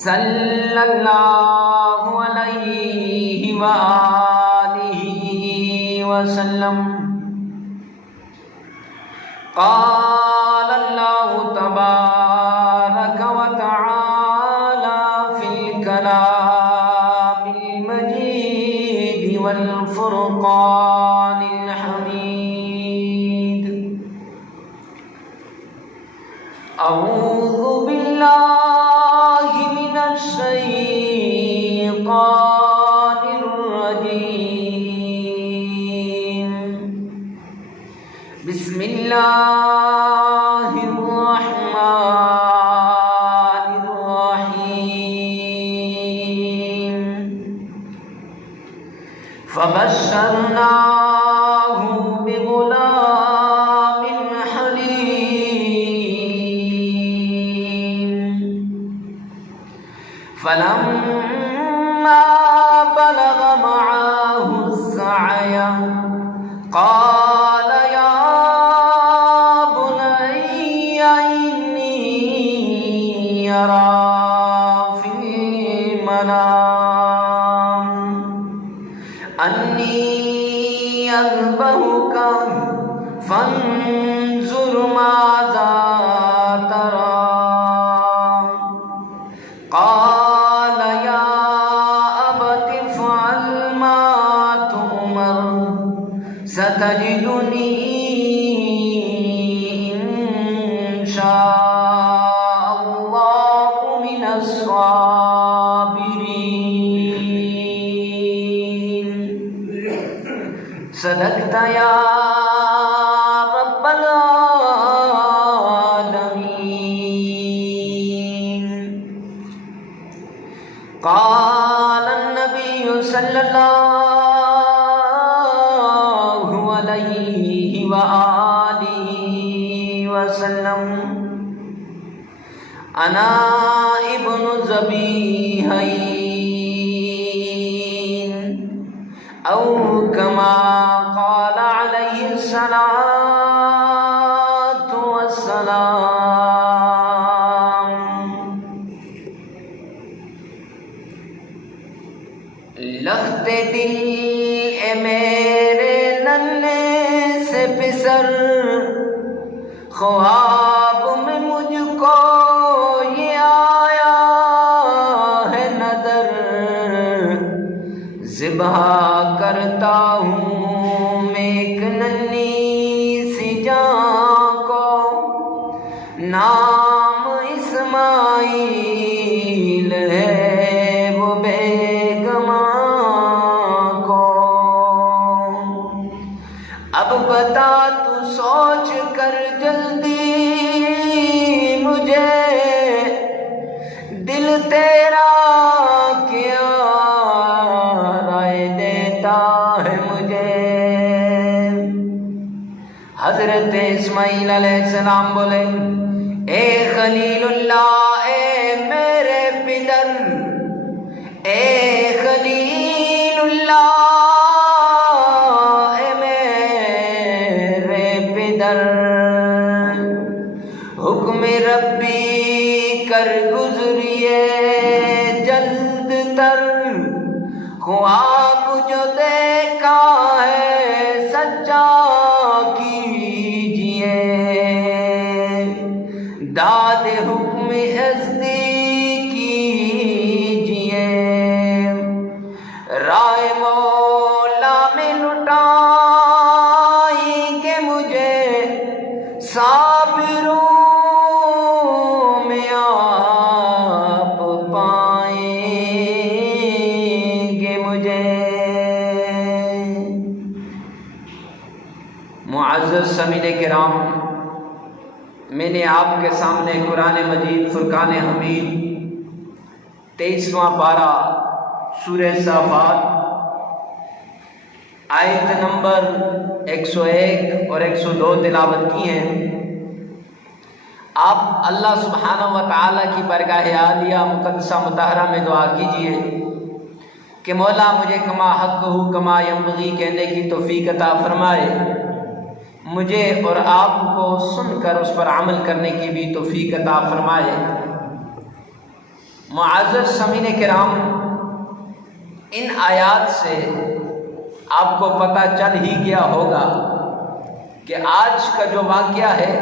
صلی اللہ علیہ وآلہ وسلم۔ قال اللہ تبارک وتعالی فی الکلام المجید والفرقان الحمید۔ اعوذ باللہ من الشیطان الرجیم۔ بسم اللہ الرحمن الرحیم۔ فبشرناہ بغلام حلیم۔ فلما بلغ معه السعي قال يا بني إني أرى في المنام أني أذبحك فانظر ماذا ترى۔ قال يا أبت افعل ما تؤمر ستجدني إن شاء الله من الصابرين۔ صدقت يا رب العالمين۔ قال النبي صلى الله عليه وآله وسلم: أنا ابن ذبيحين، أو كما قال عليه الصلاة والسلام۔ لخت دل اے میرے ننھے سے پسر، خواب میں مجھ کو یہ آیا ہے نظر، ذبح کرتا ہوں میں ایک ننھی سی جان کو، نام اسماعیل ہے وہ اب بتا تو سوچ کر جلدی مجھے، دل تیرا کیا رائے دیتا ہے مجھے۔ حضرت اسماعیل علیہ السلام بولے: اے خلیل اللہ، اے میرے پدر، اے خلیل اللہ، حکم ربی کر گزریے جلد تر، خواب جو دیکھا ہے سچا کیجیے، داد حکم ازدی کیجیے، رائے مولا میں لٹائیں گے مجھے، صابروں میں آپ پائیں گے مجھے۔ معزز سامعین کرام، میں نے آپ کے سامنے قرآن مجید فرقان حمید 23واں پارہ سورہ صافات آیت نمبر 101 اور 102 تلاوت کی ہیں۔ آپ اللہ سبحانہ و تعالیٰ کی برگاہ عالیہ مقدسہ مطہرہ میں دعا کیجئے کہ مولا مجھے کما حق ہو کما ینبغی کہنے کی توفیق عطا فرمائے، مجھے اور آپ کو سن کر اس پر عمل کرنے کی بھی توفیق عطا فرمائے۔ معزز سامعین کرام، ان آیات سے آپ کو پتہ چل ہی گیا ہوگا کہ آج کا جو واقعہ ہے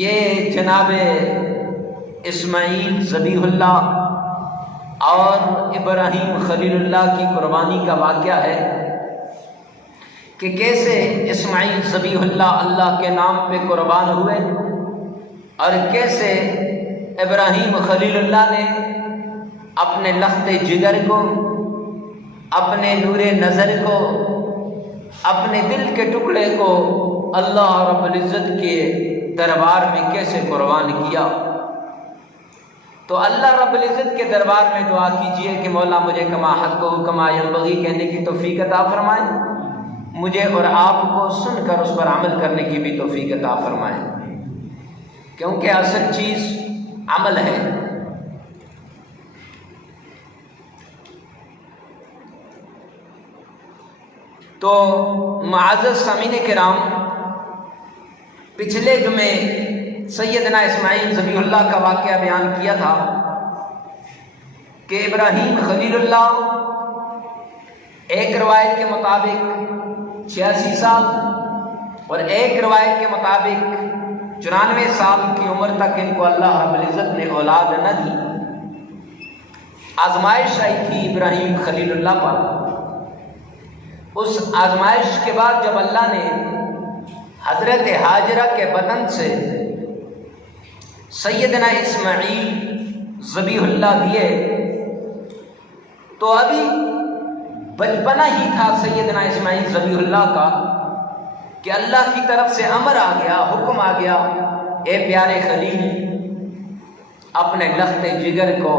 یہ جناب اسماعیل ذبیح اللہ اور ابراہیم خلیل اللہ کی قربانی کا واقعہ ہے کہ کیسے اسماعیل ذبیح اللہ کے نام پہ قربان ہوئے اور کیسے ابراہیم خلیل اللہ نے اپنے لخت جگر کو، اپنے نور نظر کو، اپنے دل کے ٹکڑے کو اللہ رب العزت کے دربار میں کیسے قربان کیا۔ تو اللہ رب العزت کے دربار میں دعا کیجئے کہ مولا مجھے کما حق و کما ینبغی کہنے کی توفیق عطا فرمائے، مجھے اور آپ کو سن کر اس پر عمل کرنے کی بھی توفیق عطا فرمائے، کیونکہ اصل چیز عمل ہے۔ تو معزز سامعین کرام، پچھلے جمعے سیدنا اسماعیل ذبیح اللہ کا واقعہ بیان کیا تھا کہ ابراہیم خلیل اللہ ایک روایت کے مطابق 86 سال اور ایک روایت کے مطابق 94 سال کی عمر تک ان کو اللہ رب العزت نے اولاد نہ دی۔ آزمائش آئی تھی ابراہیم خلیل اللہ پر۔ اس آزمائش کے بعد جب اللہ نے حضرت ہاجرہ کے بدن سے سیدنا اسماعیل ذبیح اللہ دیے تو ابھی بچپنا ہی تھا سیدنا اسماعیل ذبیح اللہ کا کہ اللہ کی طرف سے امر آ گیا، حکم آ گیا، اے پیارے خلیل اپنے لخت جگر کو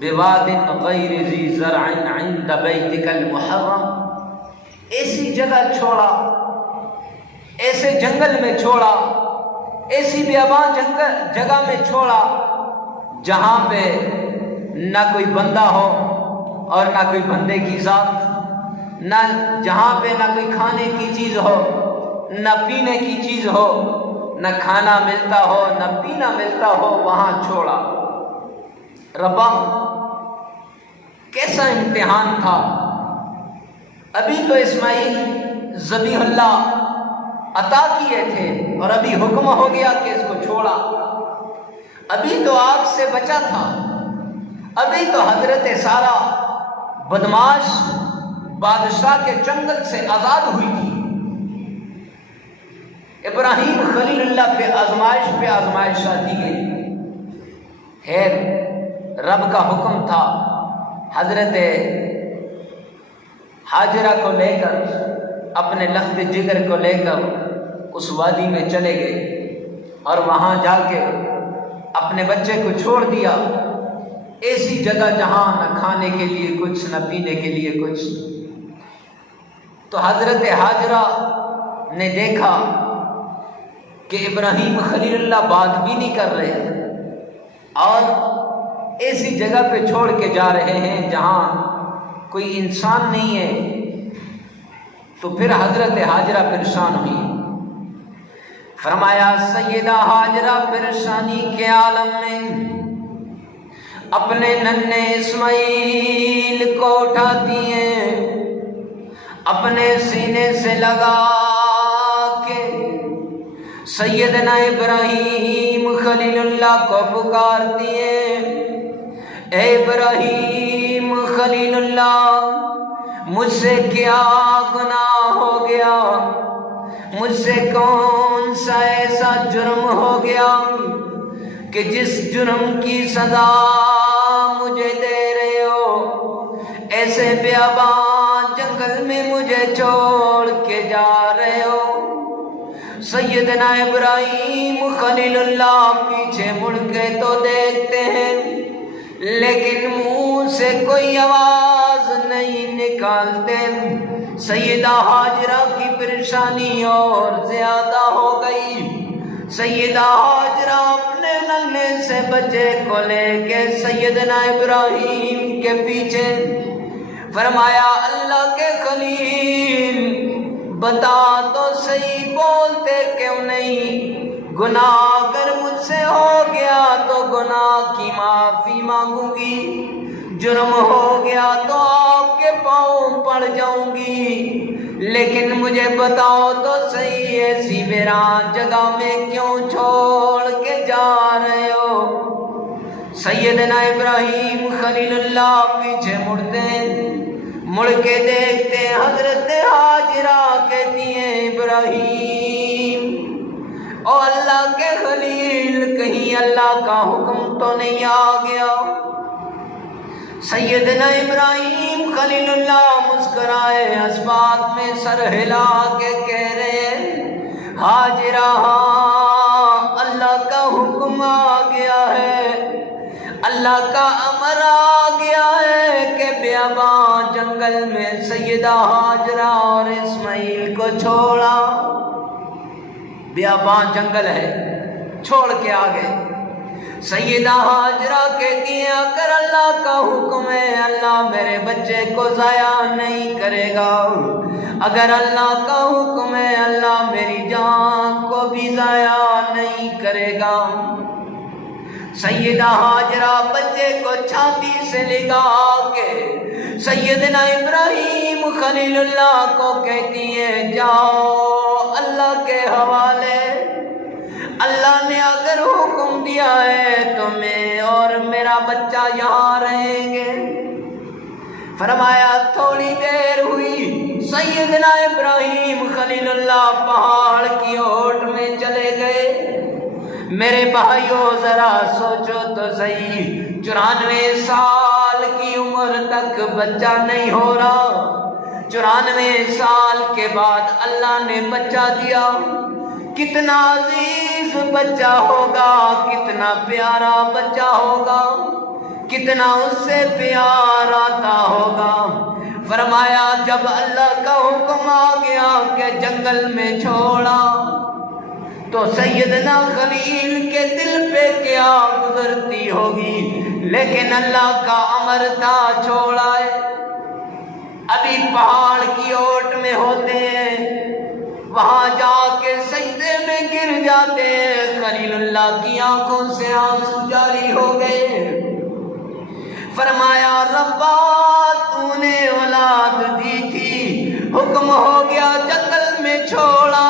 بواد غیر ذی زرع عند بیتک المحرم، ایسی جگہ چھوڑا، ایسے جنگل میں چھوڑا، ایسی بیابان جگہ میں چھوڑا جہاں پہ نہ کوئی بندہ ہو اور نہ کوئی بندے کی ذات، نہ جہاں پہ نہ کوئی کھانے کی چیز ہو، نہ پینے کی چیز ہو، نہ کھانا ملتا ہو نہ پینا ملتا ہو، وہاں چھوڑا۔ ربا کیسا امتحان تھا! ابھی تو اسماعیل ذبیح اللہ عطا کیے تھے اور ابھی حکم ہو گیا کہ اس کو چھوڑا۔ ابھی تو آگ سے بچا تھا، ابھی تو حضرت سارہ بدماش بادشاہ کے چنگل سے آزاد ہوئی تھی۔ ابراہیم خلیل اللہ پہ آزمائش دی گئی۔ خیر، رب کا حکم تھا، حضرت ہاجرہ کو لے کر، اپنے لخت جگر کو لے کر اس وادی میں چلے گئے اور وہاں جا کے اپنے بچے کو چھوڑ دیا، ایسی جگہ جہاں نہ کھانے کے لیے کچھ نہ پینے کے لیے کچھ۔ تو حضرت ہاجرہ نے دیکھا کہ ابراہیم خلیل اللہ بات بھی نہیں کر رہے اور ایسی جگہ پہ چھوڑ کے جا رہے ہیں جہاں کوئی انسان نہیں ہے۔ تو پھر حضرت ہاجرہ پریشان ہوئی۔ فرمایا سیدہ ہاجرہ پریشانی کے عالم میں اپنے ننھے اسماعیل کو اٹھاتی ہیں، اپنے سینے سے لگا کے سیدنا ابراہیم خلیل اللہ کو پکارتی ہیں، اے ابراہیم خلیل اللہ، مجھ سے کیا گناہ ہو گیا، مجھ سے کون سا ایسا جرم ہو گیا کہ جس جرم کی سزا مجھے دے رہے ہو، ایسے بیابان جنگل میں مجھے چھوڑ کے جا رہے ہو۔ سیدنا ابراہیم خلیل اللہ پیچھے مڑ کے تو دیکھتے ہیں لیکن منہ سے کوئی آواز نہیں نکالتے۔ سیدہ ہاجرہ کی پریشانی اور زیادہ ہو گئی۔ سیدہ ہاجرہ اپنے ننھے سے بچے کو لے کے سیدنا ابراہیم کے پیچھے، فرمایا اللہ کے خلیل بتا تو صحیح، بولتے کیوں نہیں؟ گناہ اگر مجھ سے ہو گیا تو گناہ کی معافی مانگوں گی، جرم ہو گیا تو آپ کے پاؤں پڑ جاؤں گی، لیکن مجھے بتاؤ تو صحیح ایسی ویران جگہ میں کیوں چھوڑ کے جا رہے ہو؟ سیدنا ابراہیم خلیل اللہ پیچھے مڑتے ہیں، مڑ کے دیکھتے ہیں حضرت ہاجرہ کہتی ہیں ابراہیم او اللہ کے خلیل، کہیں اللہ کا حکم تو نہیں آ گیا؟ سیدنا ابراہیم خلیل اللہ مسکرائے، اسبات میں سر ہلا کے کہہ رہے ہیں ہاجرہ ہاں اللہ کا حکم آ گیا ہے، اللہ کا امر آ گیا ہے کہ بیاباں جنگل میں سیدہ ہاجرہ اور اسماعیل کو چھوڑا۔ بیاباں جنگل ہے، چھوڑ کے آ گئے۔ سیدہ ہاجرہ کہتی ہیں اگر اللہ کا حکم ہے اللہ میرے بچے کو ضائع نہیں کرے گا، اگر اللہ کا حکم ہے اللہ میری جان کو بھی ضائع نہیں کرے گا۔ سیدہ ہاجرہ بچے کو چھاتی سے لگا کے سیدنا ابراہیم خلیل اللہ کو کہتی ہے جاؤ اللہ کے حوالے، اللہ نے اگر حکم دیا ہے تو میں اور میرا بچہ یہاں رہیں گے۔ فرمایا تھوڑی دیر ہوئی، سیدنا ابراہیم خلیل اللہ پہاڑ کی اوٹ میں چلے گئے۔ میرے بھائیوں ذرا سوچو تو صحیح، 94 سال کی عمر تک بچہ نہیں ہو رہا، 94 سال کے بعد اللہ نے بچہ دیا، کتنا عزیز بچہ ہوگا، کتنا پیارا بچہ ہوگا، کتنا اس سے پیار آتا ہوگا۔ فرمایا جب اللہ کا حکم آ گیا کہ جنگل میں چھوڑا تو سیدنا خلیل کے دل پہ کیا گزرتی ہوگی، لیکن اللہ کا امر تھا چھوڑائے۔ ابھی پہاڑ کی اوٹ میں ہوتے ہیں، وہاں جا کے سجدے میں گر جاتے ہیں، خلیل اللہ کی آنکھوں سے آنسو جاری ہو گئے۔ فرمایا ربا تو نے اولاد دی تھی، حکم ہو گیا جنگل میں چھوڑا،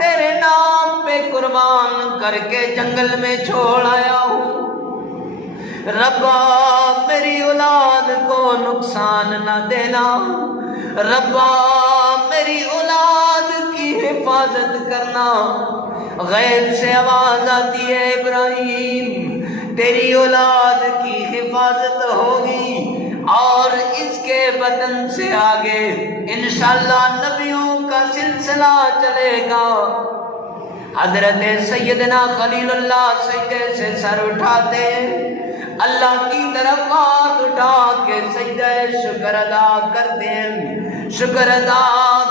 تیرے نام پہ قربان کر کے جنگل میں چھوڑ آیا ہوں۔ ربا میری اولاد کو نقصان نہ دینا، ربا میری اولاد کی حفاظت کرنا۔ غیب سے آواز آتی ہے ابراہیم تیری اولاد کی حفاظت ہوگی، اور اس کے بطن سے آگے انشاءاللہ نبیوں کا سلسلہ چلے گا۔ حضرت سیدنا خلیل اللہ سجدے سے سر اٹھاتے، اللہ کی طرف ہاتھ اٹھا کے سجدہ شکر ادا کرتے ہیں، شکر ادا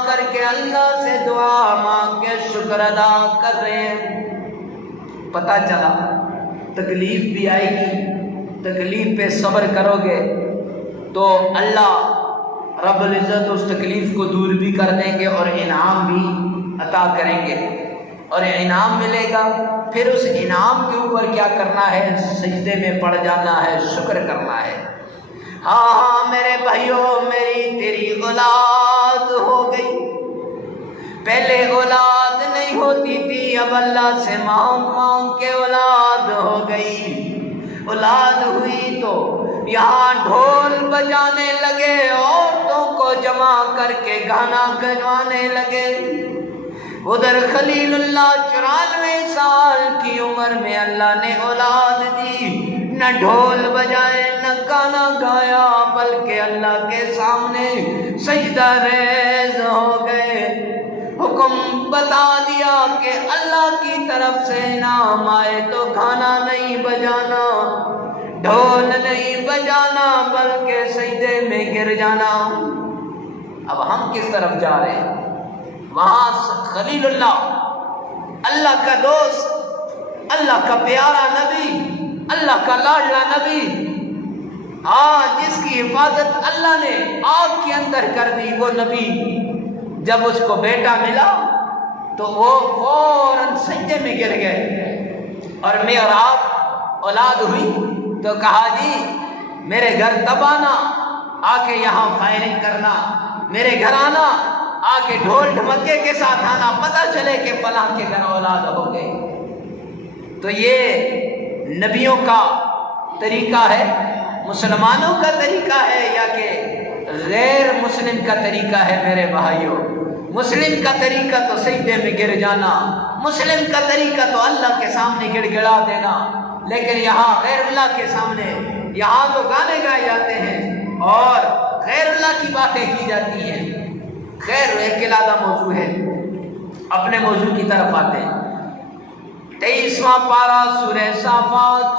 کر کے اللہ سے دعا مانگ کے شکر ادا کر رہے ہیں۔ پتہ چلا تکلیف بھی آئے گی، تکلیف پہ صبر کرو گے تو اللہ رب العزت اس تکلیف کو دور بھی کر دیں گے اور انعام بھی عطا کریں گے، اور انعام ملے گا۔ پھر اس انعام کے اوپر کیا کرنا ہے؟ سجدے میں پڑ جانا ہے، شکر کرنا ہے۔ ہاں ہاں میرے بھائیوں، میری تیری اولاد ہو گئی، پہلے اولاد نہیں ہوتی تھی، اب اللہ سے مانگ مانگ کے اولاد ہو گئی۔ اولاد ہوئی تو یہاں ڈھول بجانے لگے، عورتوں کو جمع کر کے گانا گانے لگے۔ ادھر خلیل اللہ 94 سال کی عمر میں اللہ نے اولاد دی، نہ ڈھول بجائے نہ گانا گایا، بلکہ اللہ کے سامنے سجدہ ریز ہو گئے۔ حکم بتا دیا کہ اللہ کی طرف سے انعام آئے تو گانا نہیں بجانا، ڈھول نہیں بجانا، بلکہ سجدے میں گر جانا۔ اب ہم کس طرف جا رہے ہیں؟ وہاں خلیل اللہ، اللہ کا دوست، اللہ کا پیارا نبی، اللہ کا لاڈلا نبی، جس کی حفاظت اللہ نے آگ کے اندر کر دی، وہ نبی جب اس کو بیٹا ملا تو وہ فوراً سجدے میں گر گئے، اور میں اور آپ اولاد ہوئی تو کہا جی میرے گھر تب آنا، آ کے یہاں فائرنگ کرنا، میرے گھر آنا، آ کے ڈھول ڈھمکے کے ساتھ آنا، پتہ چلے کہ فلاں کے گھر اولاد ہو گئے۔ تو یہ نبیوں کا طریقہ ہے، مسلمانوں کا طریقہ ہے، یا کہ غیر مسلم کا طریقہ ہے؟ میرے بھائیوں، مسلم کا طریقہ تو سجدے میں گر جانا، مسلم کا طریقہ تو اللہ کے سامنے گڑ گڑا دینا، لیکن یہاں غیر اللہ کے سامنے، یہاں تو گانے گائے جاتے ہیں اور غیر اللہ کی باتیں کی جاتی ہیں۔ خیر ایک علیحدہ موضوع ہے، اپنے موضوع کی طرف آتے ہیں۔ 23واں پارہ سورہ صافات۔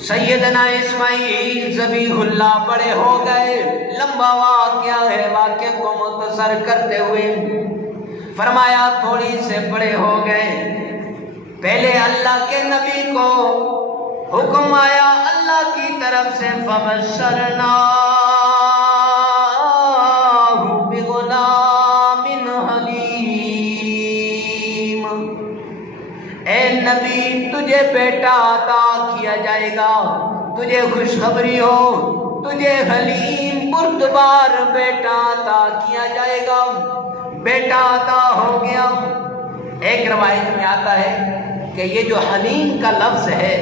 سیدنا اسماعیل ذبیح اللہ بڑے ہو گئے، لمبا واقعہ ہے، واقعے کو مختصر کرتے ہوئے فرمایا تھوڑی سے بڑے ہو گئے، پہلے اللہ کے نبی کو حکم آیا اللہ کی طرف سے، فبشرناہ بغلام حلیم، اے نبی تجھے بیٹا عطا کیا جائے گا، تجھے خوشخبری ہو، تجھے حلیم بردبار بیٹا عطا کیا جائے گا۔ بیٹا عطا ہو گیا۔ ایک روایت میں آتا ہے کہ یہ جو حلیم کا لفظ ہے،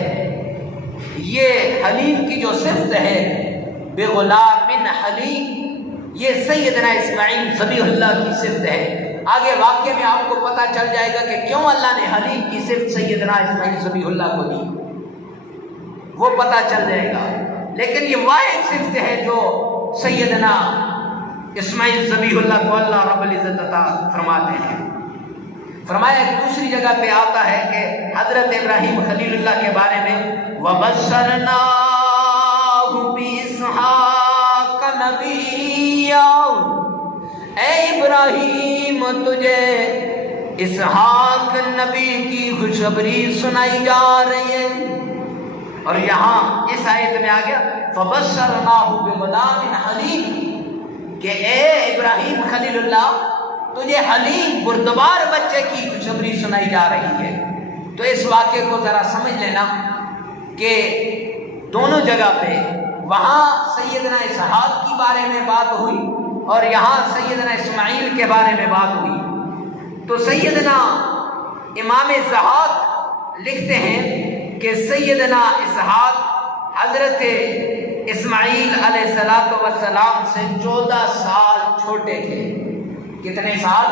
یہ حلیم کی جو صفت ہے بغلام حلیم، یہ سیدنا اسماعیل ذبیح اللہ کی صفت ہے۔ آگے واقعے میں آپ کو پتہ چل جائے گا کہ کیوں اللہ نے حلیم کی صفت سیدنا اسماعیل ذبیح اللہ کو دی، وہ پتہ چل جائے گا۔ لیکن یہ واحد صفت ہے جو سیدنا اسماعیل ذبیح اللہ کو اللہ رب العزت عطا فرماتے ہیں۔ فرمایا کہ دوسری جگہ پہ آتا ہے کہ حضرت ابراہیم خلیل اللہ کے بارے میں، وَبَشَّرْنَاهُ بِإِسْحَاقَ نَبِيًّا، اے ابراہیم تجھے اسحاق نبی کی خوشخبری سنائی جا رہی ہے۔ اور یہاں اس آیت میں آ گیا فَبَشَّرْنَاهُ بِغُلَامٍ حَلِيمٍ، کہ اے ابراہیم خلیل اللہ تجھے حلیم بردبار بچے کی خوشخبری سنائی جا رہی ہے۔ تو اس واقعے کو ذرا سمجھ لینا کہ دونوں جگہ پہ، وہاں سیدنا اسحاق کی بارے میں بات ہوئی اور یہاں سیدنا اسماعیل کے بارے میں بات ہوئی۔ تو سیدنا امام زہاق لکھتے ہیں کہ سیدنا اسحاق حضرت اسماعیل علیہ السلام سے 14 سال چھوٹے تھے۔ کتنے سال؟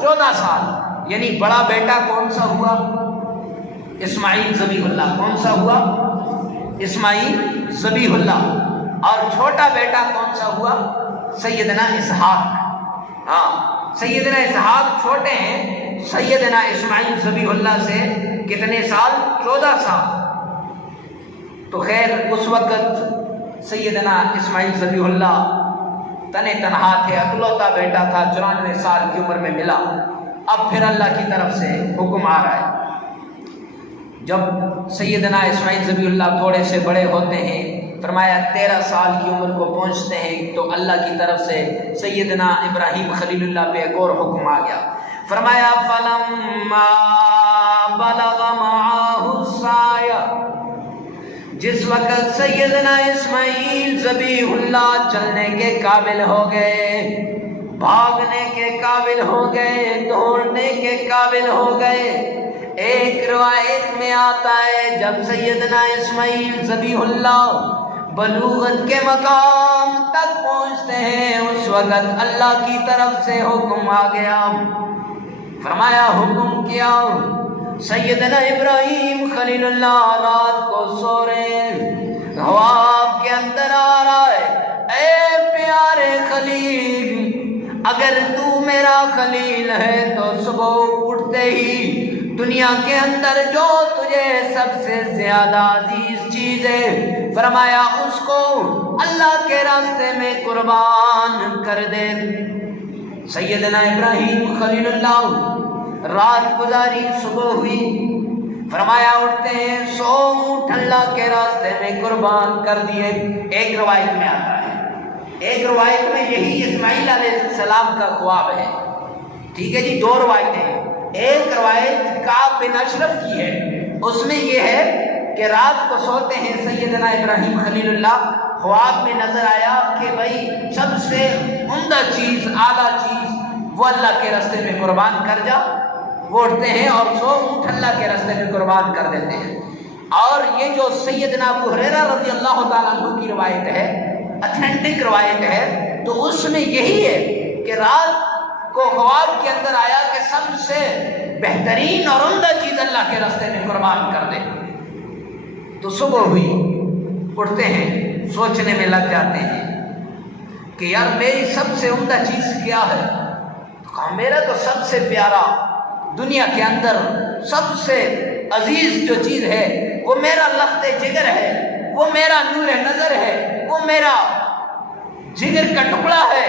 14 سال۔ یعنی بڑا بیٹا کون سا ہوا؟ اسماعیل ذبیح اللہ۔ کون سا ہوا؟ اسماعیل ذبیح اللہ۔ اور چھوٹا بیٹا کون سا ہوا؟ سیدنا اسحاق۔ ہاں، سیدنا اسحاق چھوٹے ہیں سیدنا اسماعیل ذبیح اللہ سے کتنے سال؟ 14 سال۔ تو خیر اس وقت سیدنا اسماعیل ذبیح اللہ تنے تنہا تھے، اکلوتا بیٹا تھا، 94 سال کی عمر میں ملا۔ اب پھر اللہ کی طرف سے حکم آ رہا ہے، جب سیدنا اسماعیل ذبیح اللہ تھوڑے سے بڑے ہوتے ہیں، فرمایا 13 سال کی عمر کو پہنچتے ہیں، تو اللہ کی طرف سے سیدنا ابراہیم خلیل اللہ پہ ایک اور حکم آ گیا۔ فرمایا فَلَمَّا بَلَغَ مَعَهُ السَّعْيَ، جس وقت سیدنا اسماعیل ذبیح اللہ چلنے کے قابل ہو گئے، بھاگنے کے قابل ہو گئے، دوڑنے کے قابل ہو گئے، ایک روایت میں آتا ہے جب سیدنا اسماعیل ذبیح اللہ بلوغت کے مقام تک پہنچتے ہیں، اس وقت اللہ کی طرف سے حکم آ گیا۔ فرمایا حکم کیا، سیدنا ابراہیم خلیل اللہ رات کو سو رہے ہیں، خواب کے اندر آ رہا ہے، اے پیارے خلیل، اگر تو میرا خلیل ہے تو صبح اٹھتے ہی دنیا کے اندر جو تجھے سب سے زیادہ عزیز چیز ہے، فرمایا اس کو اللہ کے راستے میں قربان کر دے۔ سیدنا ابراہیم خلیل اللہ رات گزاری، صبح ہوئی، فرمایا اٹھتے ہیں، سو اونٹ اللہ کے راستے میں قربان کر دیے۔ ایک روایت میں آتا ہے، ایک روایت میں یہی اسماعیل علیہ السلام کا خواب ہے، ٹھیک ہے جی، 2 روایتیں ہیں۔ ایک روایت کعب بن اشرف کی ہے، اس میں یہ ہے کہ رات کو سوتے ہیں سیدنا ابراہیم خلیل اللہ، خواب میں نظر آیا کہ بھائی سب سے عمدہ چیز، اعلیٰ چیز وہ اللہ کے راستے میں قربان کر جا۔ وہ اٹھتے ہیں اور سو اونٹ اللہ کے راستے میں قربان کر دیتے ہیں۔ اور یہ جو سیدنا ابو ہریرہ رضی اللہ تعالیٰ عنہ کی روایت ہے، اتھینٹک روایت ہے، تو اس میں یہی ہے کہ رات کو خواب کے اندر آیا کہ سب سے بہترین اور عمدہ چیز اللہ کے راستے میں قربان کر دے۔ تو صبح ہوئی، اٹھتے ہیں، سوچنے میں لگ جاتے ہیں کہ یار میری سب سے عمدہ چیز کیا ہے؟ تو کہا میرا تو سب سے پیارا، دنیا کے اندر سب سے عزیز جو چیز ہے وہ میرا لخت جگر ہے، وہ میرا نور نظر ہے، وہ میرا جگر کا ٹکڑا ہے،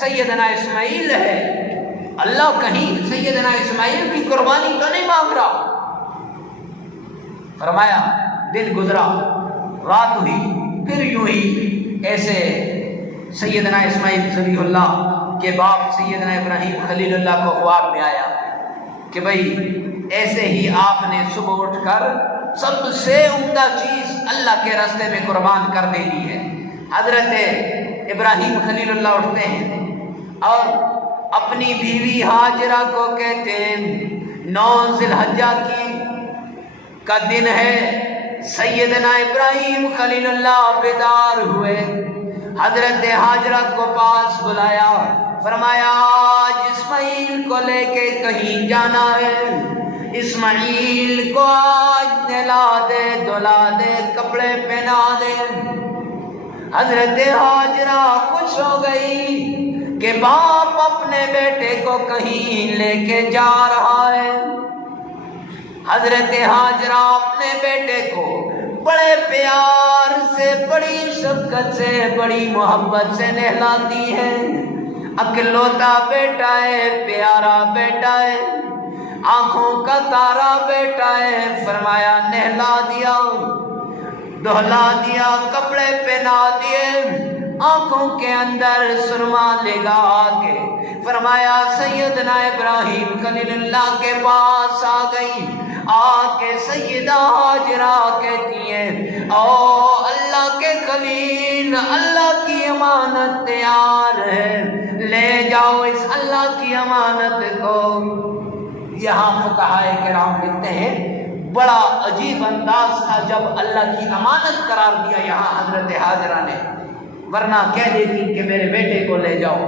سیدنا اسماعیل ہے۔ اللہ کہیں سیدنا اسماعیل کی قربانی تو نہیں مانگ رہا۔ فرمایا دن گزرا، رات ہوئی، پھر یوں ہی ایسے سیدنا اسماعیل ذبیح اللہ کے باپ سیدنا ابراہیم خلیل اللہ کو خواب میں آیا کہ بھائی ایسے ہی آپ نے صبح اٹھ کر سب سے عمدہ چیز اللہ کے راستے میں قربان کر دینی ہے۔ حضرت ابراہیم خلیل اللہ اٹھتے ہیں اور اپنی بیوی ہاجرہ کو کہتے ہیں 9 ذی الحجہ کا دن ہے، سیدنا ابراہیم خلیل اللہ بیدار ہوئے، حضرت ہاجرہ کو پاس بلایا، فرمایا آج اسماعیل کو لے کے کہیں جانا ہے، اسماعیل کو آج نہلا دے، دھلا دے، کپڑے پہنا دے۔ حضرت ہاجرہ خوش ہو گئی کہ باپ اپنے بیٹے کو کہیں لے کے جا رہا ہے۔ حضرت ہاجرہ اپنے بیٹے کو بڑے پیار سے، بڑی شفقت سے، بڑی محبت سے نہلاتی ہے۔ اکلوتا بیٹا ہے، پیارا بیٹا ہے، آنکھوں کا تارا بیٹا ہے، فرمایا نہلا دیا، دہلا دیا، کپڑے پہنا دیے، آنکھوں کے اندر سرما لگا کے فرمایا سیدنا ابراہیم خلیل اللہ کے پاس آ گئی، آ کے سیدہ ہاجرہ کہتی ہیں او اللہ کے خلیل، اللہ کی امانت تیار ہے، لے جاؤ اس اللہ کی امانت کو۔ یہاں فقہائے کرام لکھتے ہیں بڑا عجیب انداز تھا جب اللہ کی امانت قرار دیا یہاں حضرت ہاجرہ نے، ورنہ کہہ دیتی کہ میرے بیٹے کو لے جاؤ۔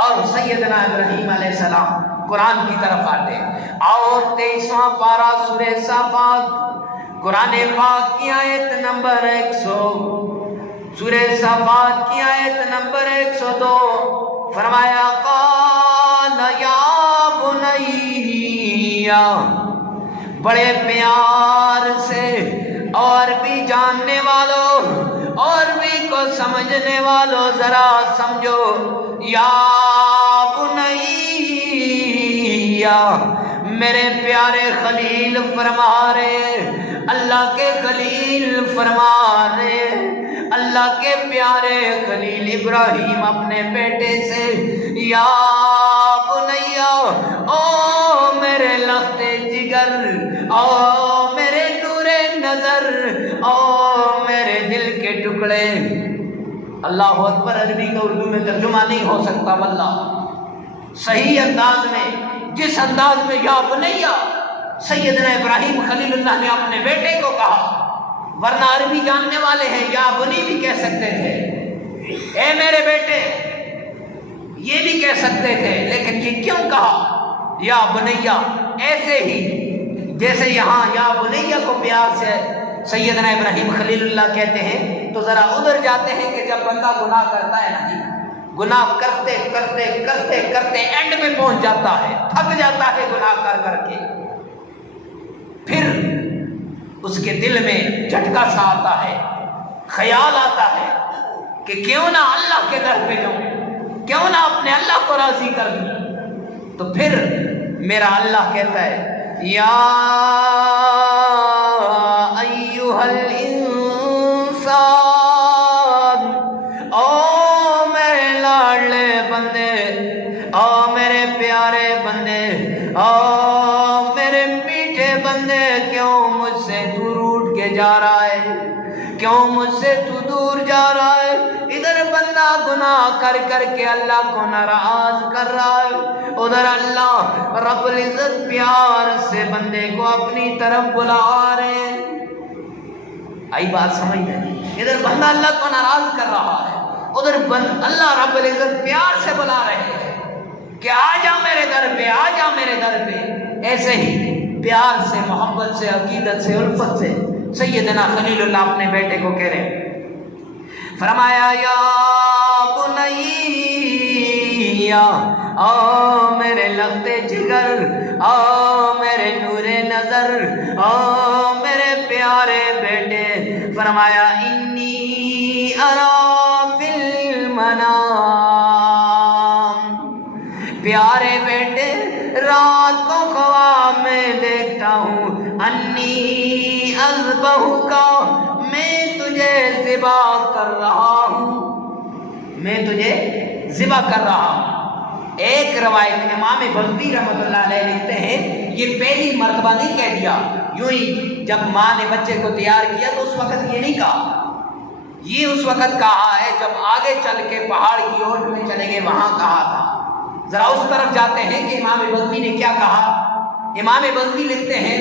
اور سیدنا ابراہیم علیہ السلام قرآن کی طرف آتے اور 23واں پارہ سورہ صافات قرآن پاک کی آیت نمبر 100، سورہ صافات کی آیت نمبر 102، فرمایا قال یا بنیا، بڑے پیار سے اور بھی جاننے والوں اور بھی کو سمجھنے والوں ذرا سمجھو، یا بنیا، میرے پیارے خلیل فرما رہے، اللہ کے خلیل فرما رہے، اللہ کے پیارے خلیل ابراہیم اپنے بیٹے سے یا بنیا، او میرے لخت جگر، او میرے نور نظر، او میرے دل کے ٹکڑے۔ اللہ اکبر، عربی کا اردو میں ترجمہ نہیں ہو سکتا، واللہ صحیح انداز میں، جس انداز میں یا بنیا سیدنا ابراہیم خلیل اللہ نے اپنے بیٹے کو کہا، ورنہ عربی جاننے والے ہیں یا بنی بھی کہہ سکتے تھے، اے میرے بیٹے یہ بھی کہہ سکتے تھے، لیکن یہ کیوں کہا یا بنیا؟ ایسے ہی جیسے یہاں یا بنیا کو پیار سے سیدنا ابراہیم خلیل اللہ کہتے ہیں، تو ذرا ادھر جاتے ہیں کہ جب بندہ گناہ کرتا ہے نا جی، گناہ کرتے کرتے کرتے کرتے اینڈ میں پہنچ جاتا ہے، تھک جاتا ہے گناہ کر کر کے، پھر اس کے دل میں جھٹکا سا آتا ہے، خیال آتا ہے کہ کیوں نہ اللہ کے در پہ جاؤں، کیوں نہ اپنے اللہ کو راضی کر دوں۔ تو پھر میرا اللہ کہتا ہے یا ایھا الانسان، او میرے لاڈلے بندے، او میرے پیارے بندے، جا رہا ہے؟ کیوں مجھ سے تو دور جا رہا ہے؟ ادھر بندہ گناہ کر کر کے اللہ کو ناراض کر رہا ہے، ادھر اللہ رب العزت پیار سے بندے کو اپنی طرف بلا رہے ہیں۔ آئی بات سمجھ میں؟ ادھر بندہ اللہ کو ناراض کر رہا ہے، ادھر اللہ رب العزت پیار سے بلا رہے ہیں کہ آ جا میرے در پہ، آ جا میرے در پہ۔ ایسے ہی پیار سے، محبت سے، عقیدت سے، الفت سے سیدنا خلیل اللہ اپنے بیٹے کو کہہ رہے ہیں، فرمایا یا بنیا، آ میرے لختے جگر، آ میرے نور نظر، آ میرے پیارے بیٹے، فرمایا انی ارا فی المنام، پیارے بیٹے رات کو خواب میں دیکھتا ہوں، انی اذبحک، میں تجھے ذبح کر رہا ہوں، میں تجھے ذبح کر رہا ہوں۔ ایک روایت امام بغوی رحمۃ اللہ علیہ لکھتے ہیں یہ پہلی مرتبہ نہیں کہہ دیا، یوں ہی جب ماں نے بچے کو تیار کیا تو اس وقت یہ نہیں کہا، یہ اس وقت کہا ہے جب آگے چل کے پہاڑ کی اوٹ میں چلے گئے وہاں کہا تھا۔ ذرا اس طرف جاتے ہیں کہ امام بغوی نے کیا کہا۔ امام بغوی لکھتے ہیں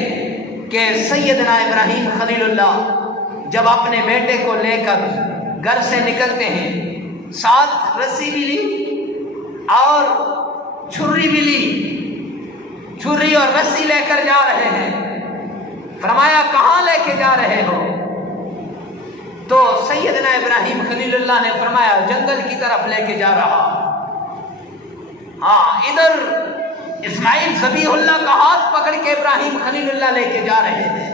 کہ سیدنا ابراہیم خلیل اللہ جب اپنے بیٹے کو لے کر گھر سے نکلتے ہیں، ساتھ رسی بھی لی اور چھری بھی لی، چھری اور رسی لے کر جا رہے ہیں۔ فرمایا کہاں لے کے جا رہے ہو؟ تو سیدنا ابراہیم خلیل اللہ نے فرمایا جنگل کی طرف لے کے جا رہا۔ ہاں، ادھر اسماعیل ذبیح اللہ کا ہاتھ پکڑ کے ابراہیم خلیل اللہ لے کے جا رہے تھے،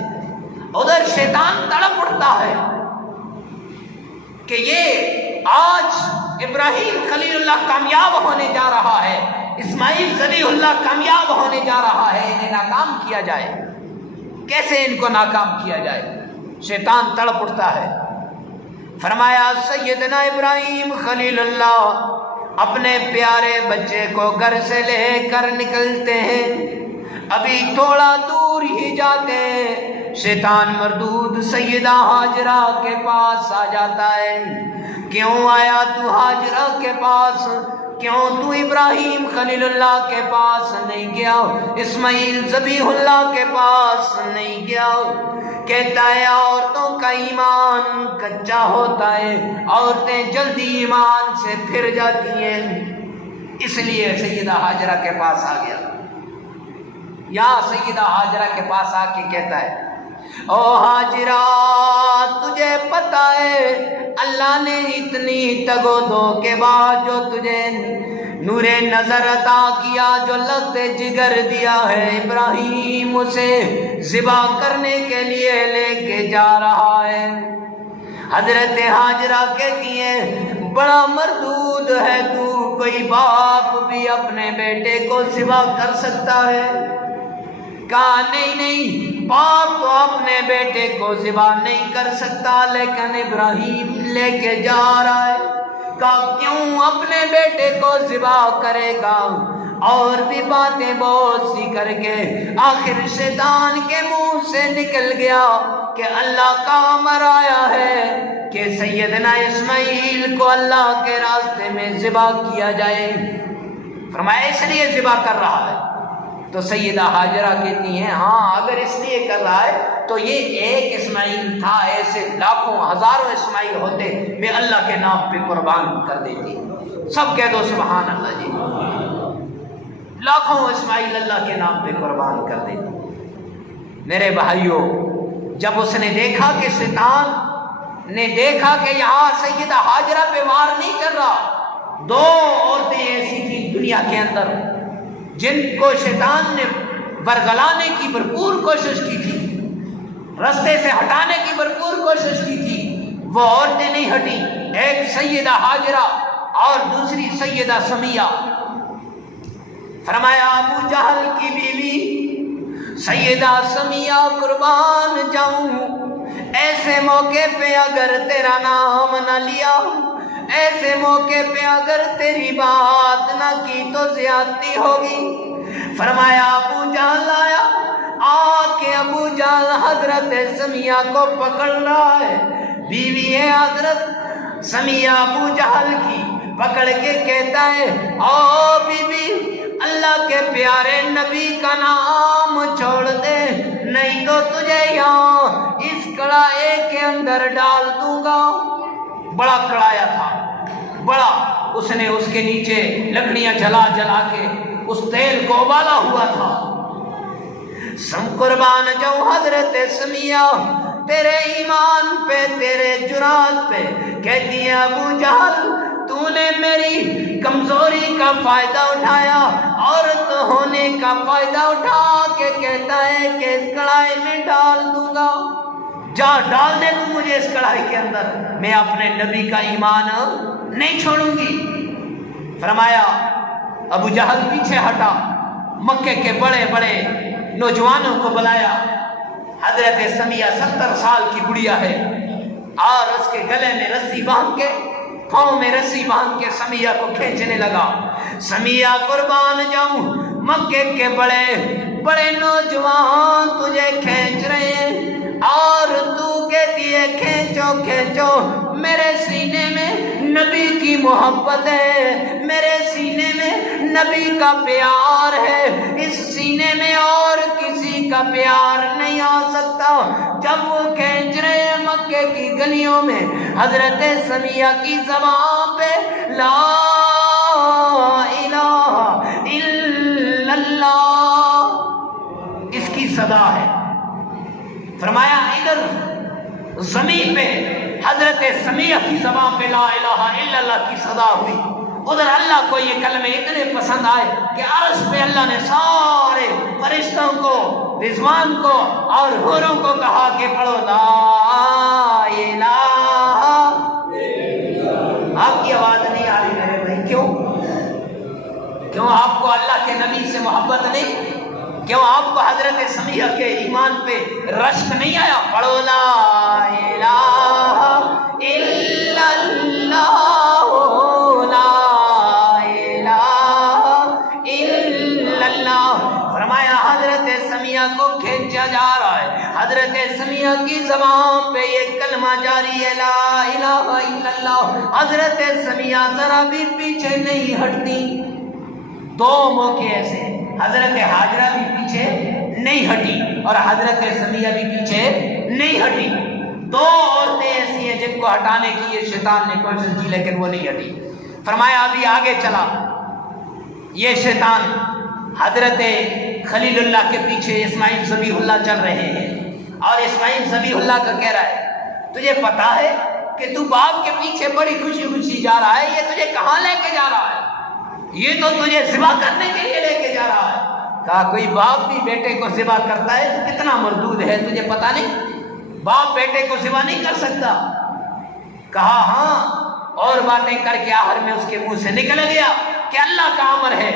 ادھر شیطان تڑپ اٹھتا ہے کہ یہ آج ابراہیم خلیل اللہ کامیاب ہونے جا رہا ہے، اسماعیل ذبیح اللہ کامیاب ہونے جا رہا ہے، انہیں ناکام کیا جائے، کیسے ان کو ناکام کیا جائے؟ شیطان تڑپ اٹھتا ہے۔ فرمایا سیدنا ابراہیم خلیل اللہ اپنے پیارے بچے کو گھر سے لے کر نکلتے ہیں، ابھی تھوڑا دور ہی جاتے ہیں، شیطان مردود سیدہ ہاجرہ کے پاس آ جاتا ہے۔ کیوں آیا تو ہاجرہ کے پاس؟ کیوں تو ابراہیم خلیل اللہ کے پاس نہیں گیا؟ اسماعیل ذبیح اللہ کے پاس نہیں گیا؟ کہتا ہے عورتوں کا ایمان کچا ہوتا ہے، عورتیں جلدی ایمان سے پھر جاتی ہیں، اس لیے سیدہ ہاجرہ کے پاس آ گیا۔ یہاں سیدہ ہاجرہ کے پاس آ کے کہتا ہے او ہاجرہ تجھے پتہ ہے اللہ نے اتنی تگ و دو کے بعد جو تجھے نور نظر عطا کیا، جو لخت جگر دیا ہے، ابراہیم اسے ذبح کرنے کے لیے لے کے جا رہا ہے۔ حضرت ہاجرہ کہتی ہیں بڑا مردود ہے تو، کوئی باپ بھی اپنے بیٹے کو ذبح کر سکتا ہے؟ کہا نہیں، باپ تو اپنے بیٹے کو ذبح نہیں کر سکتا، لیکن ابراہیم لے کے جا رہا ہے۔ کہا کیوں اپنے بیٹے کو ذبح کرے گا؟ اور بھی باتیں بہت سی کر کے آخر شیطان کے منہ سے نکل گیا کہ اللہ کا امر آیا ہے کہ سیدنا اسماعیل کو اللہ کے راستے میں ذبح کیا جائے۔ فرمایا اس لیے ذبح کر رہا ہے؟ تو سیدہ ہاجرہ کہتی ہیں ہاں اگر اس لیے کر رہا ہے تو یہ ایک اسماعیل تھا، ایسے لاکھوں ہزاروں اسماعیل ہوتے، میں اللہ کے نام پہ قربان کر دیتی۔ سب کہہ دو سبحان اللہ جی، لاکھوں اسماعیل اللہ کے نام پہ قربان کر دیتی۔ میرے بھائیوں، جب اس نے دیکھا کہ شیطان نے دیکھا کہ یہاں سیدہ ہاجرہ پہ وار نہیں چل رہا، دو عورتیں ایسی تھیں دنیا کے اندر جن کو شیطان نے برگلانے کی بھرپور کوشش کی تھی، رستے سے ہٹانے کی بھرپور کوشش کی تھی، وہ عورتیں نہیں ہٹی، ایک سیدہ ہاجرہ اور دوسری سیدہ سمیہ۔ فرمایا ابو جہل کی بیوی سیدہ سمیہ قربان جاؤں، ایسے موقع پہ اگر تیرا نام نہ لیا، ایسے موقع پہ اگر تیری بات نہ کی تو زیادتی ہوگی۔ فرمایا ابو جہل آیا آ کے ابو جہل حضرت سمیہ کو پکڑ رہا ہے. بیوی ہے حضرت سمیہ ابو جہل کی, پکڑ کے کہتا ہے او بی بی اللہ کے پیارے نبی کا نام چھوڑ دے, نہیں تو تجھے یہاں اس کڑھائی کے اندر ڈال دوں گا. بڑا کڑھایا تھا, بڑا, اس نے اس کے نیچے لکڑیاں جلا جلا کے اس تیل کو ابالا ہوا تھا. سم قربان جاؤں حضرت سمیہ تیرے ایمان پہ, تیرے جرات پہ. کہتی ہے ابو جہل تو نے میری کمزوری کا فائدہ اٹھایا, عورت ہونے کا فائدہ اٹھا کے کہتا ہے کہ اس کڑھائی میں ڈال دوں گا. جا ڈال دے تو مجھے اس کڑھائی کے اندر, میں اپنے نبی کا ایمان نہیں چھوڑوں گی. فرمایا ابو جہل پیچھے ہٹا, مکے کے بڑے بڑے نوجوانوں کو بلایا. حضرت سمیہ 70 سال کی بڑھیا ہے, اور اس کے گلے میں رسی باندھ کے, پاؤں میں رسی باندھ کے سمیہ کو کھینچنے لگا. سمیہ قربان جاؤں مکے کے بڑے بڑے نوجوان تجھے کھینچ رہے ہیں, اور تو کہتی ہے کھینچو کھینچو. میرے سینے میں نبی کی محبت ہے, میرے سینے میں نبی کا پیار ہے, اس سینے میں اور کسی کا پیار نہیں آ سکتا. جب وہ کھینچ رہے ہیں مکے کی گلیوں میں, حضرت سمیہ کی زبان پہ لا الہ الا اللہ اس کی صدا ہے. فرمایا ادھر زمین پہ حضرت سمیہ کی زبان پہ لا الہ الا اللہ کی صدا ہوئی, ادھر اللہ کو یہ کلمے اتنے پسند آئے کہ عرش پہ اللہ نے سارے فرشتوں کو, رضوان کو اور حوروں کو کہا کہ پڑھو لا الہ. آپ کی آواز نہیں آ رہی میرے بھائی, کیوں آپ کو اللہ کے نبی سے محبت نہیں؟ کیوں آپ کو حضرت سمیہ کے ایمان پہ رشک نہیں آیا؟ پڑھو لا الہ الا اللہ, لا الہ الا اللہ. فرمایا حضرت سمیہ کو کھینچا جا رہا ہے, حضرت سمیہ کی زبان پہ یہ کلمہ جاری ہے لا الہ الا اللہ. حضرت سمیہ ذرا بھی پیچھے نہیں ہٹتی. دو موقع ایسے, حضرت حاجرہ بھی پیچھے نہیں ہٹی اور حضرت سمیہ بھی پیچھے نہیں ہٹی. دو عورتیں ایسی ہیں جن کو ہٹانے کی یہ شیطان نے کوشش کی لیکن وہ نہیں ہٹی. فرمایا ابھی آگے چلا, یہ شیطان حضرت خلیل اللہ کے پیچھے اسماعیل ذبیح اللہ چل رہے ہیں, اور اسماعیل ذبیح اللہ کا کہہ رہا ہے تجھے پتا ہے کہ تو باپ کے پیچھے بڑی خوشی خوشی جا رہا ہے, یہ تجھے کہاں لے کے جا رہا ہے؟ یہ تو تجھے ذبح کرنے کے لیے لے کے جا رہا ہے. کہا کوئی باپ بھی بیٹے کو ذبح کرتا ہے تو کتنا مردود ہے, تجھے پتا نہیں؟ باپ بیٹے کو ذبح نہیں کر سکتا. کہا ہاں, اور باتیں کر کے آخر میں اس کے منہ سے نکل گیا کہ اللہ کا امر ہے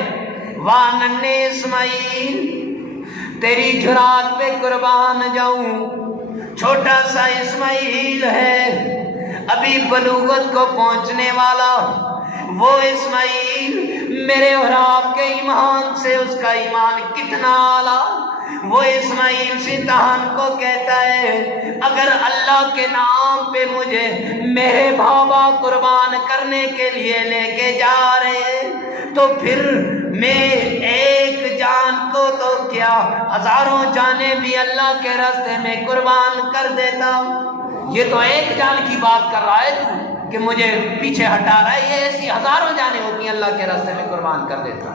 واہ ننے اسماعیل تیری جرات پہ قربان جاؤں, چھوٹا سا اسماعیل ہے ابھی بلوغت کو پہنچنے والا. وہ اسماعیل میرے اور آپ کے ایمان سے اس کا ایمان کتنا اعلیٰ. وہ اسماعیل شیطان کو کہتا ہے اگر اللہ کے نام پہ مجھے میرے بابا قربان کرنے کے لیے لے کے جا رہے ہیں تو پھر میں ایک جان کو تو کیا ہزاروں جانیں بھی اللہ کے راستے میں قربان کر دیتا. یہ تو ایک جان کی بات کر رہا ہے تو کہ مجھے پیچھے ہٹا رہا ہے, یہ ایسی ہزاروں جانیں ہوتی ہیں اللہ کے راستے میں قربان کر دیتا.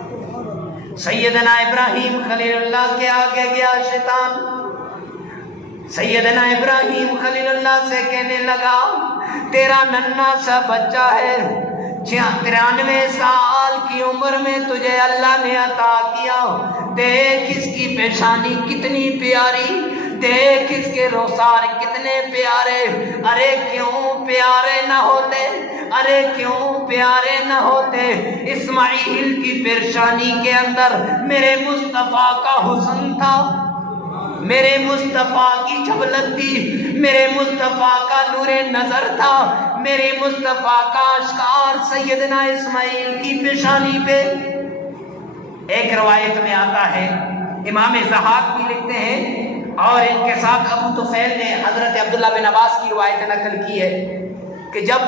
سیدنا ابراہیم خلیل اللہ کے آگے گیا شیطان. سیدنا ابراہیم خلیل اللہ سے کہنے لگا تیرا ننھا سا بچہ ہے, 93 سال کی عمر میں تجھے اللہ نے عطا کیا, دیکھ اس کی پیشانی کتنی پیاری, دیکھ اس کے رخسار کتنے پیارے. ارے کیوں پیارے نہ ہوتے, ارے کیوں پیارے نہ ہوتے. اسماعیل کی پیشانی کے اندر میرے مصطفیٰ کا حسن تھا, میرے مصطفیٰ کی جھلک تھی, میرے مصطفیٰ کا نور نظر تھا, میرے مصطفیٰ کا اشکار سیدنا اسماعیل کی پیشانی پہ. ایک روایت میں آتا ہے امام ضحاک بھی لکھتے ہیں اور ان کے ساتھ ابو طفیل نے حضرت عبداللہ بن عباس کی روایت نقل کی ہے کہ جب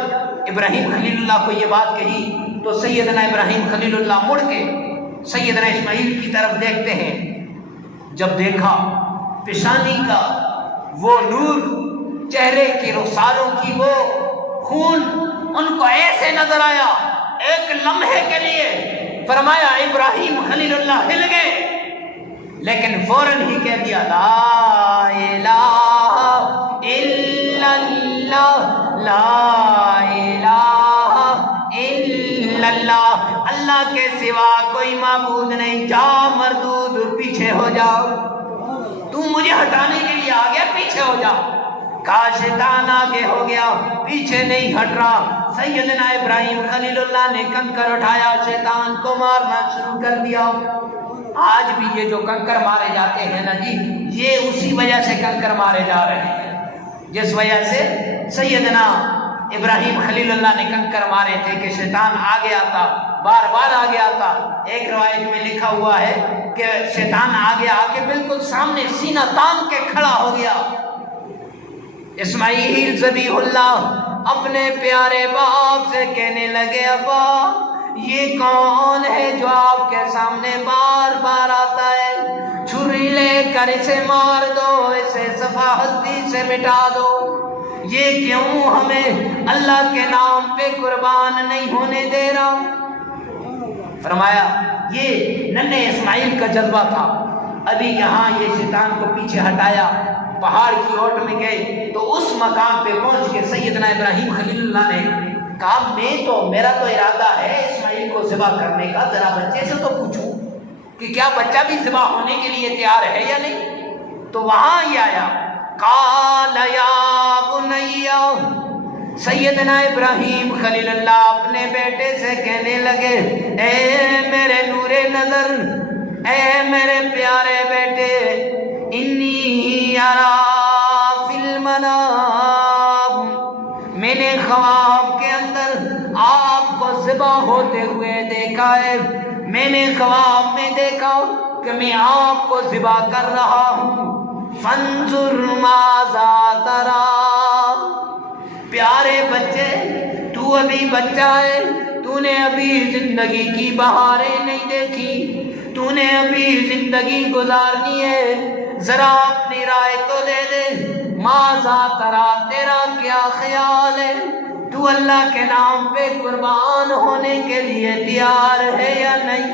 ابراہیم خلیل اللہ کو یہ بات کہی تو سیدنا ابراہیم خلیل اللہ مڑ کے سیدنا اسماعیل کی طرف دیکھتے ہیں. جب دیکھا پیشانی کا وہ نور، چہرے کے رخساروں کی وہ خون ان کو ایسے نظر آیا، ایک لمحے کے لیے فرمایا ابراہیم خلیل اللہ ہل گئے، لیکن فوراً ہی کہہ دیا لا الہ الا اللہ، لا الہ الا اللہ، اللہ کے سوا کوئی معبود نہیں، جا مردود پیچھے ہو جاؤ، تو مجھے ہٹانے کے لیے آ گیا، پیچھے ہو جا. کاش شیطان آگے ہو گیا، پیچھے نہیں ہٹ رہا. سیدنا ابراہیم خلیل اللہ نے کنکر اٹھایا، شیطان کو مارنا شروع کر دیا. آج بھی یہ جو کنکر مارے جاتے ہیں نا جی، یہ اسی وجہ سے کنکر مارے جا رہے ہیں جس وجہ سے سیدنا ابراہیم خلیل اللہ نے کنکر مارے تھے کہ شیطان آگے آتا، بار بار آگے آتا. ایک روایت میں لکھا ہوا ہے کہ شیطان آگے آ کے بالکل سامنے سینہ تان کے کھڑا ہو گیا. اسماعیل ذبیح اللہ اپنے پیارے باپ سے کہنے لگے ابا یہ کون ہے جو آپ کے سامنے بار بار آتا ہے؟ چھری لے کر اسے مار دو، اسے صفا ہستی سے مٹا دو. یہ کیوں ہمیں اللہ کے نام پہ قربان نہیں ہونے دے رہا؟ فرمایا یہ ننھے اسماعیل کا جذبہ تھا. ابھی یہاں یہ شیطان کو پیچھے ہٹایا، پہاڑ کی اوٹ میں گئے تو اس مقام پہ پہنچ کے سیدنا ابراہیم خلیل اللہ نے کہا میرا تو ارادہ ہے اسماعیل کو ذبح کرنے کا، ذرا بچے سے تو پوچھوں کہ کیا بچہ بھی ذبح ہونے کے لیے تیار ہے یا نہیں. تو وہاں ہی آیا قال یا بنیا، سیدنا ابراہیم خلیل اللہ اپنے بیٹے سے کہنے لگے اے میرے نور نظر، اے میرے پیارے بیٹے، انی ارا فی المنام، میں نے خواب کے اندر آپ کو ذبح ہوتے ہوئے دیکھا ہے. میں نے خواب میں دیکھا کہ میں آپ کو ذبح کر رہا ہوں. فانظر ماذا تری، پیارے بچے تو ابھی بچہ ہے، تو نے ابھی زندگی کی بہاریں نہیں دیکھی، تو نے ابھی زندگی گزارنی ہے، ذرا اپنی رائے تو دے دے. ماذا تری، تیرا کیا خیال ہے؟ تو اللہ کے نام پہ قربان ہونے کے لیے تیار ہے یا نہیں؟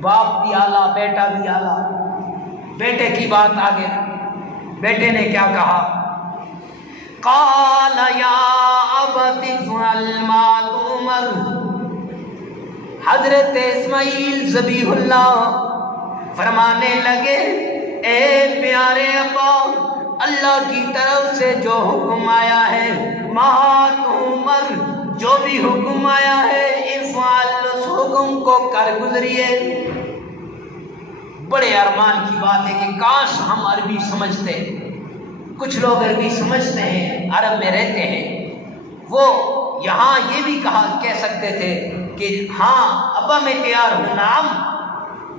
باپ بھی آلہ، بیٹا بھی آلہ. بیٹے کی بات آگے، بیٹے نے کیا کہا؟ قال یا ابت افعل ما تؤمر. حضرت اسماعیل ذبیح اللہ فرمانے لگے اے پیارے ابا، اللہ کی طرف سے جو حکم آیا ہے، ما تؤمر، جو بھی حکم آیا ہے، افعل، اس حکم کو کر گزریے. بڑے ارمان کی بات ہے کہ کاش ہم عربی سمجھتے. کچھ لوگ عربی سمجھتے ہیں، عرب میں رہتے ہیں، وہ یہاں یہ بھی کہہ سکتے تھے کہ ہاں ابا میں تیار ہوں، نام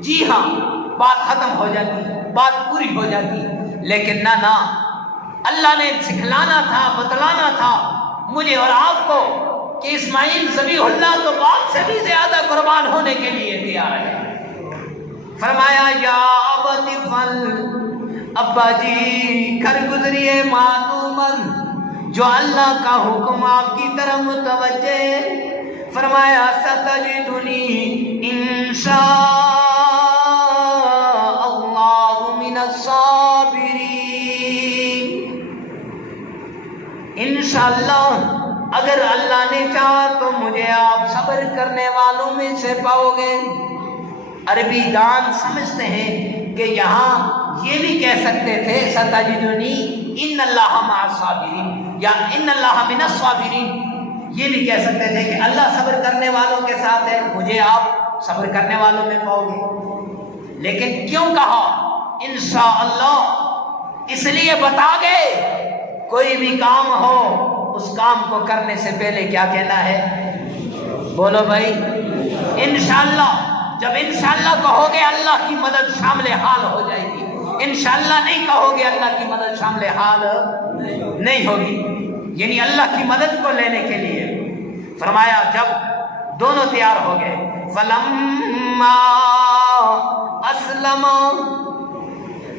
جی ہاں، بات ختم ہو جاتی، بات پوری ہو جاتی. لیکن نہ، اللہ نے سکھلانا تھا، بتلانا تھا مجھے اور آپ کو کہ اسماعیل ذبیح اللہ تو باپ سے بھی زیادہ قربان ہونے کے لیے تیار ہے. فرمایا یا ابت افعل، ابا جی کر گزریے ما تؤمر، جو اللہ کا حکم آپ کی طرف متوجہ ہے. فرمایا ستجدنی انشاء اللہ من الصابرین، انشاءاللہ اگر اللہ نے چاہا تو مجھے آپ صبر کرنے والوں میں سے پاؤ گے. عربی دان سمجھتے ہیں کہ یہاں یہ بھی کہہ سکتے تھے ستجدنی ان اللہ مع الصابرین یا ان اللہ من الصابرین، یہ بھی کہہ سکتے تھے کہ اللہ صبر کرنے والوں کے ساتھ ہے، مجھے آپ صبر کرنے والوں میں پاؤ گے. لیکن کیوں کہا انشاءاللہ؟ اس لیے بتا گئے کوئی بھی کام ہو اس کام کو کرنے سے پہلے کیا کہنا ہے؟ بولو بھائی، انشاءاللہ. جب انشاءاللہ کہو گے اللہ کی مدد شامل حال ہو جائے گی، انشاءاللہ نہیں کہو گے اللہ کی مدد شامل حال نہیں ہوگی۔ یعنی اللہ کی مدد کو لینے کے لیے فرمایا جب دونوں تیار ہو گئے، فلما اسلم،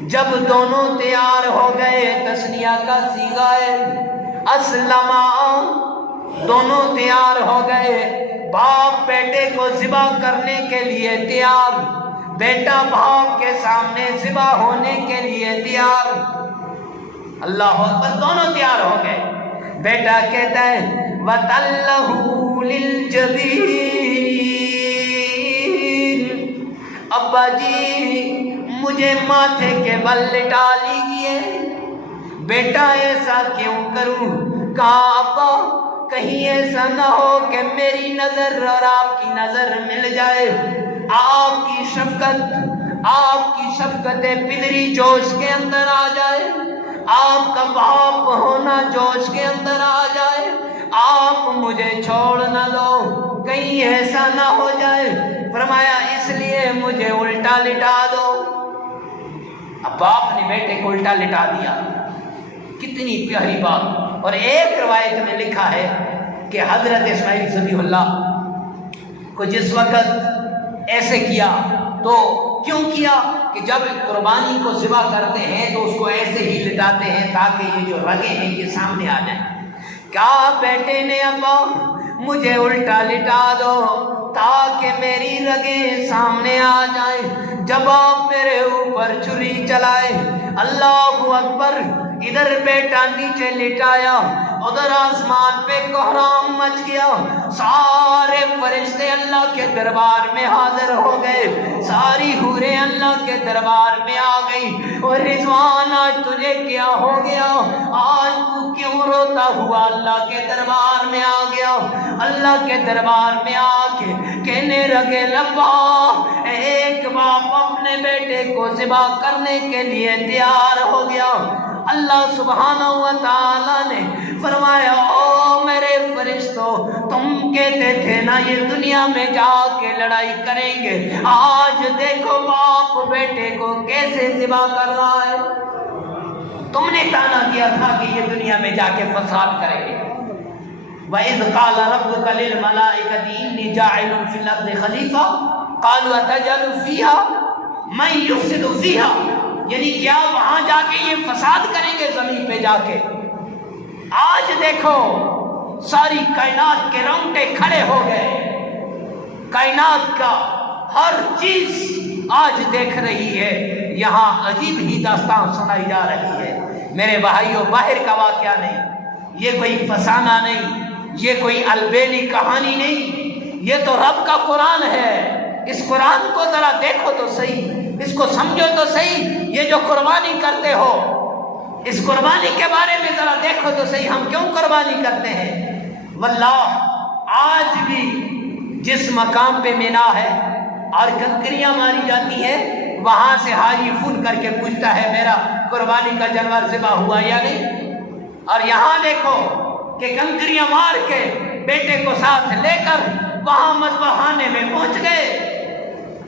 جب دونوں تیار ہو گئے، تثنیہ کا صیغہ ہے اسلم، دونوں تیار ہو گئے، باپ بیٹے کو ذبح کرنے کے لیے تیار، بیٹا باپ کے سامنے ذبح ہونے کے لیے تیار، اللہ اکبر، دونوں تیار ہو گئے۔ بیٹا کہتا ہے وَتَلَّهُ لِلْجَبِينِ، ابا جی مجھے ماتھے کے بل لٹا لیجئے۔ بیٹا ایسا کیوں کروں؟ کہا ابا کہیں ایسا نہ ہو کہ میری نظر اور آپ کی نظر مل جائے، آپ کی شفقت پدری جوش کے اندر آ جائے، آپ کا باپ ہونا جوش کے اندر آ جائے، آپ مجھے چھوڑ نہ دو، کہیں ایسا نہ ہو جائے۔ فرمایا اس لیے مجھے الٹا لٹا دو۔ اب باپ نے بیٹے کو الٹا لٹا دیا، کتنی پیاری بات۔ اور ایک روایت میں لکھا ہے کہ حضرت اسماعیل ذبیح اللہ کو جس وقت ایسے کیا تو کیوں کیا کہ جب قربانی کو ذبح کرتے ہیں تو اس کو ایسے ہی لٹاتے ہیں تاکہ یہ جو رگیں ہیں یہ سامنے آ جائیں۔ کہا بیٹے نے ابا مجھے الٹا لٹا دو تاکہ میری رگیں سامنے آ جائیں، جب آپ میرے اوپر چھری چلائے۔ اللہ اکبر، ادھر بیٹا نیچے لٹایا، ادھر آسمان پہ کوہرام مچ گیا، سارے فرشتے اللہ کے دربار میں حاضر ہو گئے، ساری حوریں اللہ کے دربار میں آ گئی۔ اور رضوان آج تجھے کیا ہو گیا؟ آج تو کیوں روتا ہوا اللہ کے دربار میں آ گیا؟ اللہ کے دربار میں آ کے کہنے لگے لبا، ایک باپ اپنے بیٹے کو ذبح کرنے کے لیے تیار ہو گیا۔ اللہ سبحانہ و تعالیٰ نے فرمایا او میرے فرشتوں، تم کہتے تھے نا یہ دنیا میں جا کے لڑائی کریں گے، آج دیکھو باپ بیٹے کو کیسے ذبح کر رہا ہے۔ تم نے تانا دیا تھا کہ یہ دنیا میں جا کے فساد کریں گے۔ وَإِذْ قَالَ رَبُّكَ لِلْمَلَائِكَةِ إِنِّي جَاعِلٌ فِي الْأَرْضِ خَلِيفَةً قَالُوا أَتَجْعَلُ فِيهَا مَن يُفْسِدُ فِيهَا، یعنی کیا وہاں جا کے یہ فساد کریں گے زمین پہ جا کے؟ آج دیکھو ساری کائنات کے رونگٹے کھڑے ہو گئے، کائنات کا ہر چیز آج دیکھ رہی ہے، یہاں عجیب ہی داستان سنائی جا رہی ہے۔ میرے بھائیوں، باہر کا واقعہ نہیں، یہ کوئی فسانہ نہیں، یہ کوئی البیلی کہانی نہیں، یہ تو رب کا قرآن ہے۔ اس قرآن کو ذرا دیکھو تو صحیح، اس کو سمجھو تو صحیح۔ یہ جو قربانی کرتے ہو، اس قربانی کے بارے میں ذرا دیکھو تو صحیح، ہم کیوں قربانی کرتے ہیں؟ واللہ آج بھی جس مقام پہ مینا ہے اور کنکریاں ماری جاتی ہیں، وہاں سے حاجی فون کر کے پوچھتا ہے میرا قربانی کا جانور ذبح ہوا یا نہیں۔ اور یہاں دیکھو کہ کنکریاں مار کے بیٹے کو ساتھ لے کر وہاں مذبحانے میں پہنچ گئے۔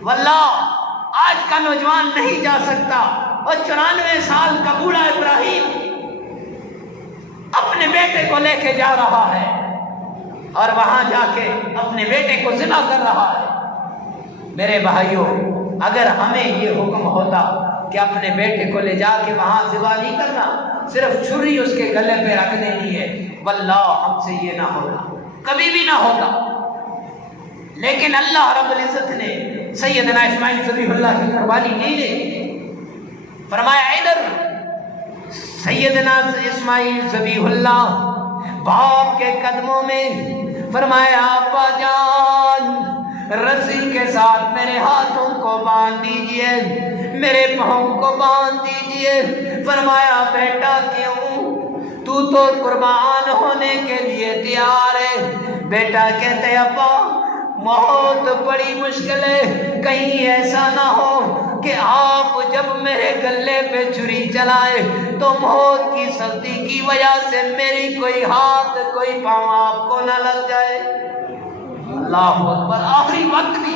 واللہ آج کا نوجوان نہیں جا سکتا، اور 94 سال کا بوڑھا ابراہیم اپنے بیٹے کو لے کے جا رہا ہے اور وہاں جا کے اپنے بیٹے کو ذبح کر رہا ہے۔ میرے بھائیوں، اگر ہمیں یہ حکم ہوتا کہ اپنے بیٹے کو لے جا کے وہاں ذبح نہیں کرنا، صرف چھری اس کے گلے پہ رکھ دینی ہے، واللہ ہم سے یہ نہ ہوگا، کبھی بھی نہ ہوگا۔ لیکن اللہ رب العزت نے سیدنا اسماعیل ذبیح اللہ کی قربانی نہیں لی۔ فرمایا ادھر سیدنا اسماعیل ذبیح اللہ باپ کے قدموں میں، فرمایا ابا جان رسی کے ساتھ میرے ہاتھوں کو باندھ دیجئے، میرے پاؤں کو باندھ دیجئے۔ فرمایا بیٹا کیوں؟ تو قربان ہونے کے لیے تیار ہے۔ بیٹا کہتے ابا موت بڑی مشکل ہے، کہیں ایسا نہ ہو کہ آپ جب میرے گلے پہ چھری چلائے تو موت کی سختی کی وجہ سے میری کوئی ہاتھ کوئی پاؤں آپ کو نہ لگ جائے۔ اللہ اکبر، آخری وقت بھی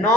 9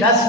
10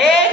1